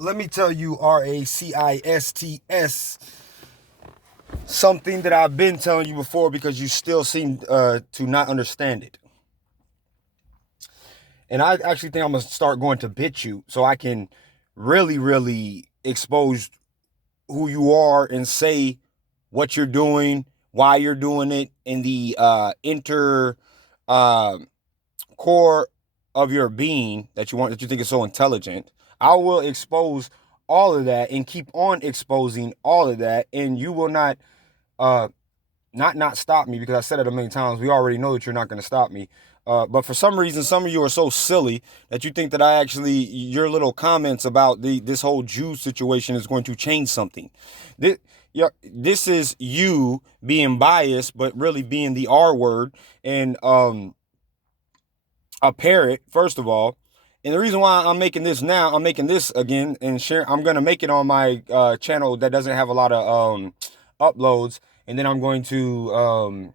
let me tell you, RACISTS, something that I've been telling you before because you still seem to not understand it. And I actually think I'm going to start going to BitChute so I can really, really expose who you are and say what you're doing, why you're doing it, in the core of your being that you think is so intelligent. I will expose all of that and keep on exposing all of that, and you will not stop me, because I said it a million times. We already know that you're not going to stop me. But for some reason, some of you are so silly that you think that your little comments about this whole Jew situation is going to change something. This is you being biased, but really being the R word and a parrot, first of all. And the reason why I'm making this now, I'm making this again and share. I'm going to make it on my channel that doesn't have a lot of uploads. And then I'm going to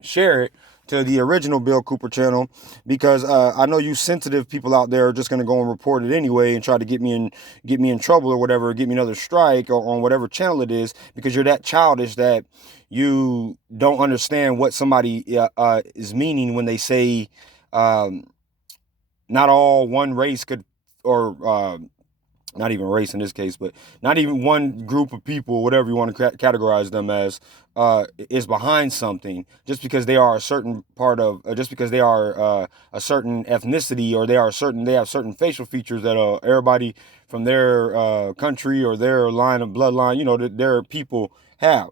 share it to the original Bill Cooper channel, because I know you sensitive people out there are just going to go and report it anyway and try to get me in trouble or whatever, or get me another strike or on whatever channel it is, because you're that childish that you don't understand what somebody is meaning when they say not all one race could, or not even race in this case, but not even one group of people, whatever you want to categorize them as, is behind something just because they are a certain part of, just because they are a certain ethnicity, or they have certain facial features that everybody from their country or their line of bloodline, that their people have.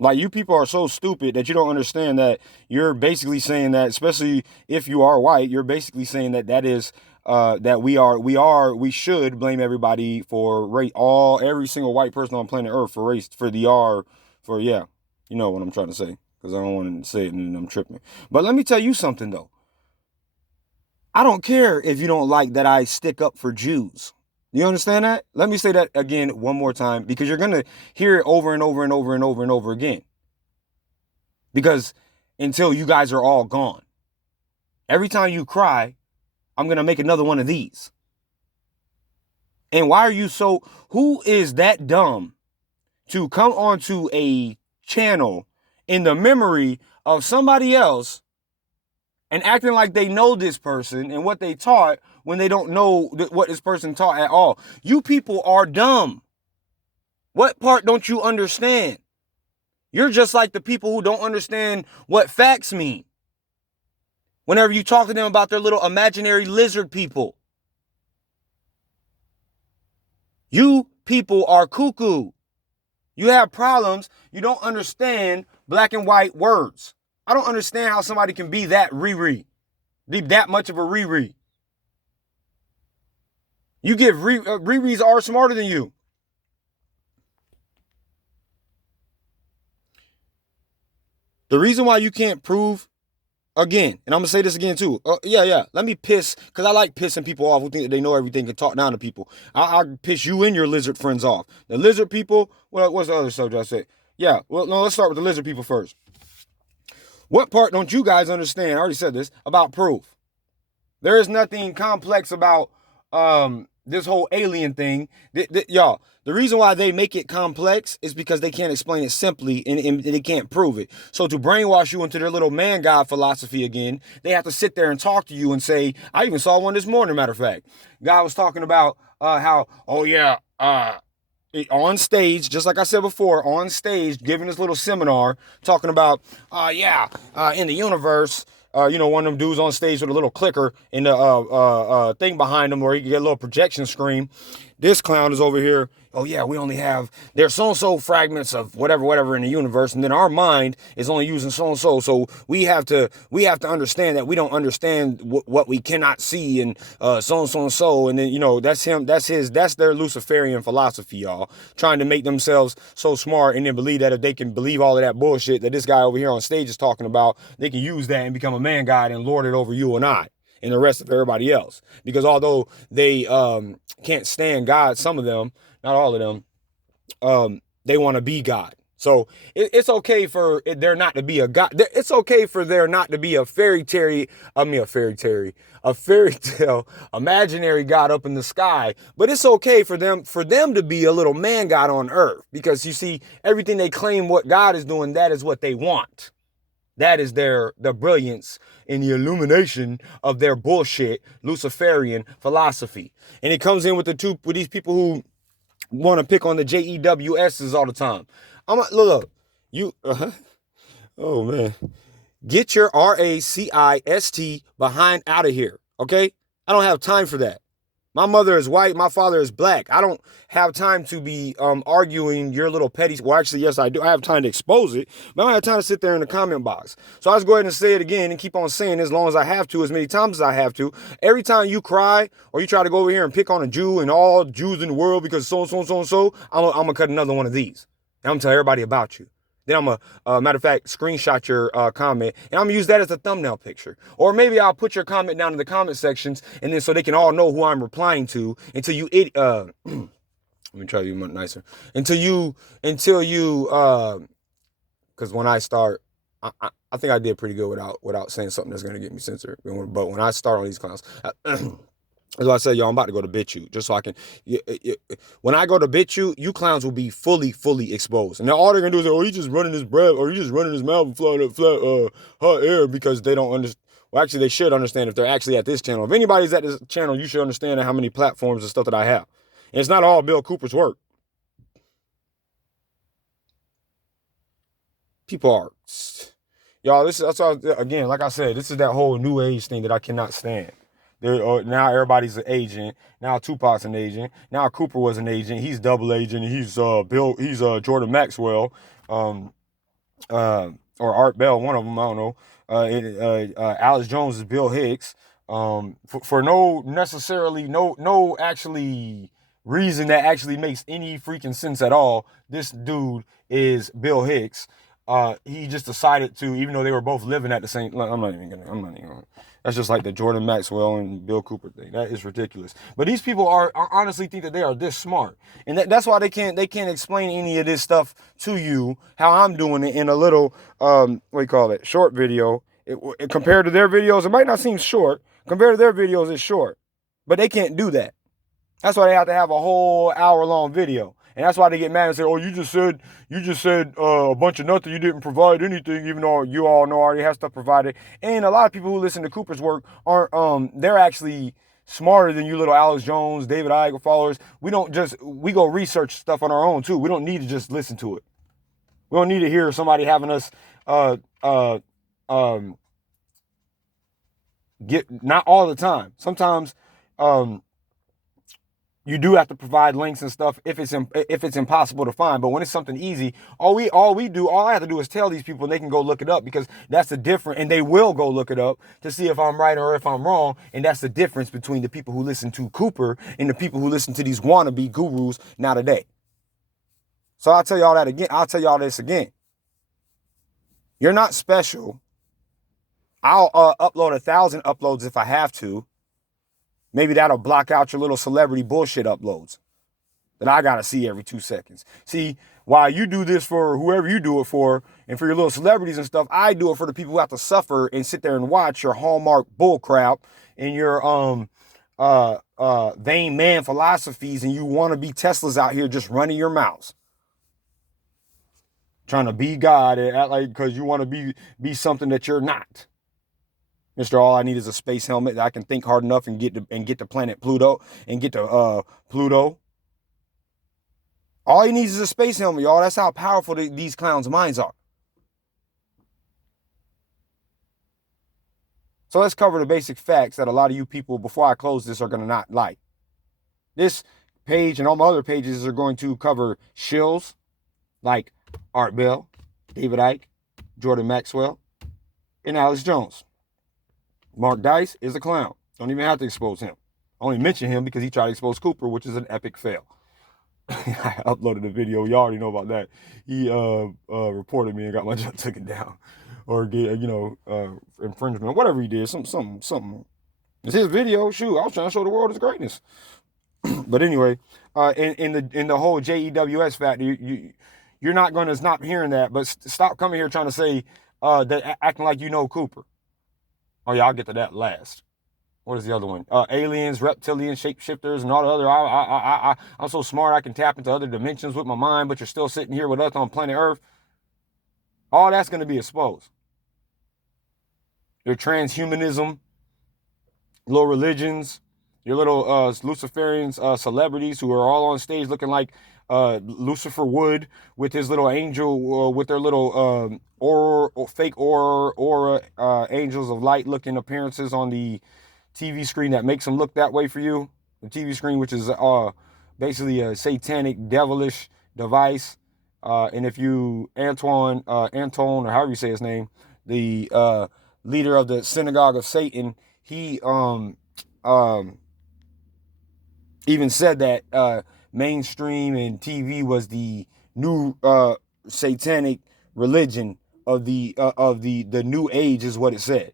Like, you people are so stupid that you don't understand that you're basically saying that, especially if you are white, you're basically saying that is that we should blame everybody for race, every single white person on planet Earth for race, yeah, you know what I'm trying to say, because I don't want to say it and I'm tripping. But let me tell you something though. I don't care if you don't like that I stick up for Jews. You understand that? Let me say that again one more time, because you're going to hear it over and over and over and over and over again. Because until you guys are all gone. Every time you cry, I'm going to make another one of these. And who is that dumb to come onto a channel in the memory of somebody else and acting like they know this person and what they taught, when they don't know what this person taught at all? You people are dumb. What part don't you understand? You're just like the people who don't understand what facts mean. Whenever you talk to them about their little imaginary lizard people. You people are cuckoo. You have problems. You don't understand black and white words. I don't understand how somebody can be that Riri. Be that much of a Riri. You give Riris are smarter than you. The reason why you can't prove, again, and I'm going to say this again too. Let me piss, because I like pissing people off who think that they know everything and talk down to people. I'll piss you and your lizard friends off. The lizard people, what's the other subject I said? Yeah, well, no, let's start with the lizard people first. What part don't you guys understand? I already said this, about proof. There is nothing complex about this whole alien thing. Y'all, the reason why they make it complex is because they can't explain it simply, and they can't prove it. So to brainwash you into their little man God philosophy again, they have to sit there and talk to you and say, I even saw one this morning, matter of fact. Guy was talking about how, on stage, just like I said before, on stage, giving this little seminar, talking about, in the universe, one of them dudes on stage with a little clicker and the thing behind him where he can get a little projection screen. This clown is over here. There's so-and-so fragments of whatever in the universe, and then our mind is only using so-and-so. So we have to understand that we don't understand what we cannot see, and so-and-so and so. And then, that's their Luciferian philosophy, y'all. Trying to make themselves so smart and then believe that if they can believe all of that bullshit that this guy over here on stage is talking about, they can use that and become a man god and lord it over you and I and the rest of everybody else. Because although they can't stand God, some of them, not all of them, they want to be God. So it's okay for there not to be a God. It's okay for there not to be a a fairy tale, imaginary God up in the sky. But it's okay for them to be a little man God on earth, because you see, everything they claim what God is doing, that is what they want. That is the brilliance in the illumination of their bullshit Luciferian philosophy. And it comes in with these people who want to pick on the JEWSs all the time. I'm like, look, you, oh man, get your RACIST behind out of here, okay? I don't have time for that. My mother is white. My father is black. I don't have time to be arguing your little petty. Well, actually, yes, I do. I have time to expose it, but I don't have time to sit there in the comment box. So I'll just go ahead and say it again and keep on saying it as long as I have to, as many times as I have to. Every time you cry or you try to go over here and pick on a Jew and all Jews in the world because so and so and so and so, I'm going to cut another one of these. And I'm going to tell everybody about you. Then I'm going to, matter of fact, screenshot your comment, and I'm going to use that as a thumbnail picture. Or maybe I'll put your comment down in the comment sections, and then so they can all know who I'm replying to until you, let me try to be much nicer. Until you, because when I start, I think I did pretty good without saying something that's going to get me censored. But when I start on these clowns, as I said, y'all, I'm about to go to BitChute just so I can. When I go to BitChute, you clowns will be fully exposed, and all they're gonna do is say, "Oh, he's just running his breath, or he's just running his mouth and flat hot air," because they don't understand. Well, actually, they should understand if they're actually at this channel. If anybody's at this channel, you should understand how many platforms and stuff that I have. And it's not all Bill Cooper's work. People are, y'all. That's all, again, like I said, this is that whole new age thing that I cannot stand. Now everybody's an agent. Now Tupac's an agent. Now Cooper was an agent. He's double agent. He's Jordan Maxwell, or Art Bell, one of them. I don't know. Alex Jones is Bill Hicks. For no actually reason that actually makes any freaking sense at all. This dude is Bill Hicks. He just decided to, even though they were both living at the same. I'm not even gonna. That's just like the Jordan Maxwell and Bill Cooper thing. That is ridiculous. But these people are honestly think that they are this smart, and that's why they can't explain any of this stuff to you how I'm doing it in a little short video. Compared to their videos, it might not seem short. Compared to their videos, it's short, but they can't do that. That's why they have to have a whole hour-long video. And that's why they get mad and say, "Oh, you just said a bunch of nothing. You didn't provide anything, even though you all know already have stuff provided." And a lot of people who listen to Cooper's work aren't. They're actually smarter than you little Alex Jones, David Icke followers. We go research stuff on our own too. We don't need to just listen to it. We don't need to hear somebody having us get, not all the time. Sometimes you do have to provide links and stuff if it's impossible to find. But when it's something easy, all I have to do is tell these people, and they can go look it up, because that's the difference. And they will go look it up to see if I'm right or if I'm wrong. And that's the difference between the people who listen to Cooper and the people who listen to these wannabe gurus now today. So I'll tell y'all that again. I'll tell y'all this again. You're not special. I'll upload 1,000 uploads if I have to. Maybe that'll block out your little celebrity bullshit uploads that I got to see every 2 seconds. See, while you do this for whoever you do it for, and for your little celebrities and stuff, I do it for the people who have to suffer and sit there and watch your Hallmark bullcrap and your vain man philosophies, and you want to be Teslas out here just running your mouths. Trying to be God and act like, because you want to be something that you're not. Mr. All I need is a space helmet that I can think hard enough and get to planet Pluto and get to Pluto. All he needs is a space helmet, y'all. That's how powerful these clowns' minds are. So let's cover the basic facts that a lot of you people, before I close this, are going to not like. This page and all my other pages are going to cover shills like Art Bell, David Icke, Jordan Maxwell, and Alex Jones. Mark Dice is a clown. Don't even have to expose him. I only mention him because he tried to expose Cooper, which is an epic fail. I uploaded a video. You already know about that. He reported me and got my junk taken down, or infringement, whatever he did. Something. It's his video. Shoot, I was trying to show the world his greatness. But anyway, in the whole JEWS factor, you you're not going to stop hearing that. But stop coming here trying to say that, acting like you know Cooper. Oh yeah, I'll get to that last. What is the other one? Aliens, reptilians, shapeshifters, and all the other. I'm so smart I can tap into other dimensions with my mind, but you're still sitting here with us on planet Earth. All that's going to be exposed. Your transhumanism, little religions, your little Luciferian celebrities who are all on stage looking like Lucifer would with his little angel, with their little fake aura angels of light looking appearances on the TV screen that makes them look that way for you. The TV screen, which is basically a satanic, devilish device. And if you, Anton, or however you say his name, the leader of the synagogue of Satan, he even said that mainstream and TV was the new satanic religion of the new age, is what it said.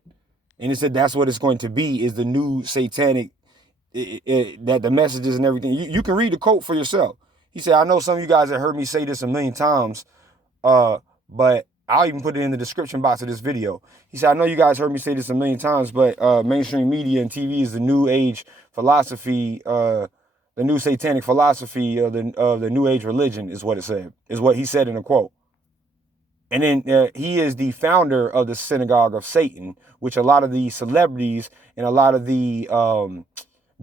And it said that's what it's going to be, is the new satanic, that the messages and everything. You can read the quote for yourself. He said, I know some of you guys have heard me say this a million times, but I'll even put it in the description box of this video. He said, I know you guys heard me say this a million times, but mainstream media and TV is the new age philosophy, the new satanic philosophy of the new age religion, is what it said, is what he said in a quote. And then he is the founder of the synagogue of Satan, which a lot of the celebrities and a lot of the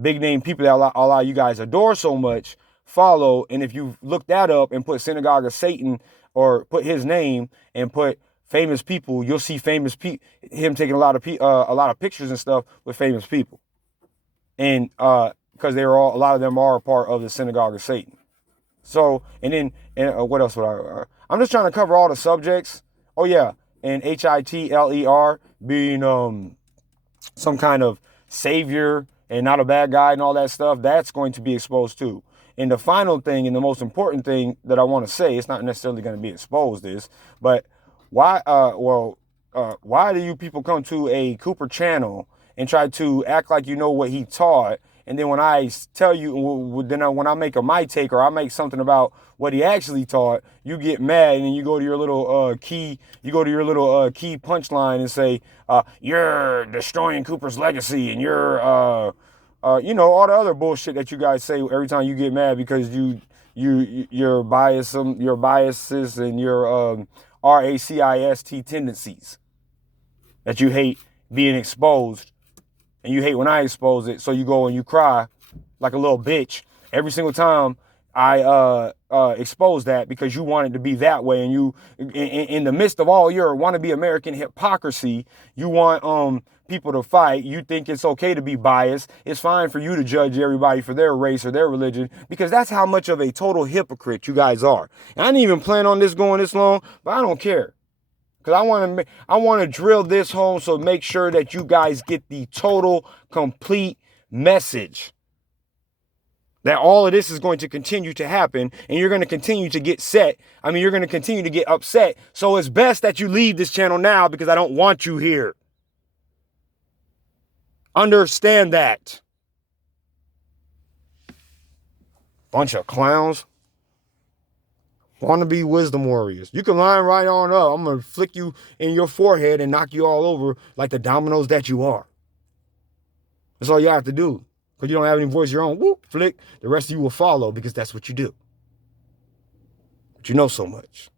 big name people that a lot of you guys adore so much follow. And if you look that up and put synagogue of Satan, or put his name and put famous people, you'll see famous him taking a lot of pictures and stuff with famous people. And because a lot of them are a part of the synagogue of Satan. So, and then what else would I'm just trying to cover all the subjects. Oh yeah, and Hitler being some kind of savior and not a bad guy and all that stuff, that's going to be exposed too. And the final thing, and the most important thing that I want to say, it's not necessarily going to be exposed, but why do you people come to a Cooper channel and try to act like you know what he taught? And then when I tell you, when I make my take, or I make something about what he actually taught, you get mad, and then you go to your little key punchline and say, you're destroying Cooper's legacy, and you're, all the other bullshit that you guys say every time you get mad because your biases and your RACIST tendencies that you hate being exposed. And you hate when I expose it, so you go and you cry like a little bitch every single time I expose that, because you want it to be that way. And you, in the midst of all your wannabe American hypocrisy, you want people to fight. You think it's okay to be biased. It's fine for you to judge everybody for their race or their religion, because that's how much of a total hypocrite you guys are. And I didn't even plan on this going this long, but I don't care. Because I want to drill this home, so make sure that you guys get the total, complete message that all of this is going to continue to happen, and you're going to continue to get you're going to continue to get upset. So it's best that you leave this channel now, because I don't want you here. Understand that. Bunch of clowns. Wannabe wisdom warriors. You can line right on up. I'm going to flick you in your forehead and knock you all over like the dominoes that you are. That's all you have to do. Because you don't have any voice of your own. Whoop, flick. The rest of you will follow, because that's what you do. But you know so much.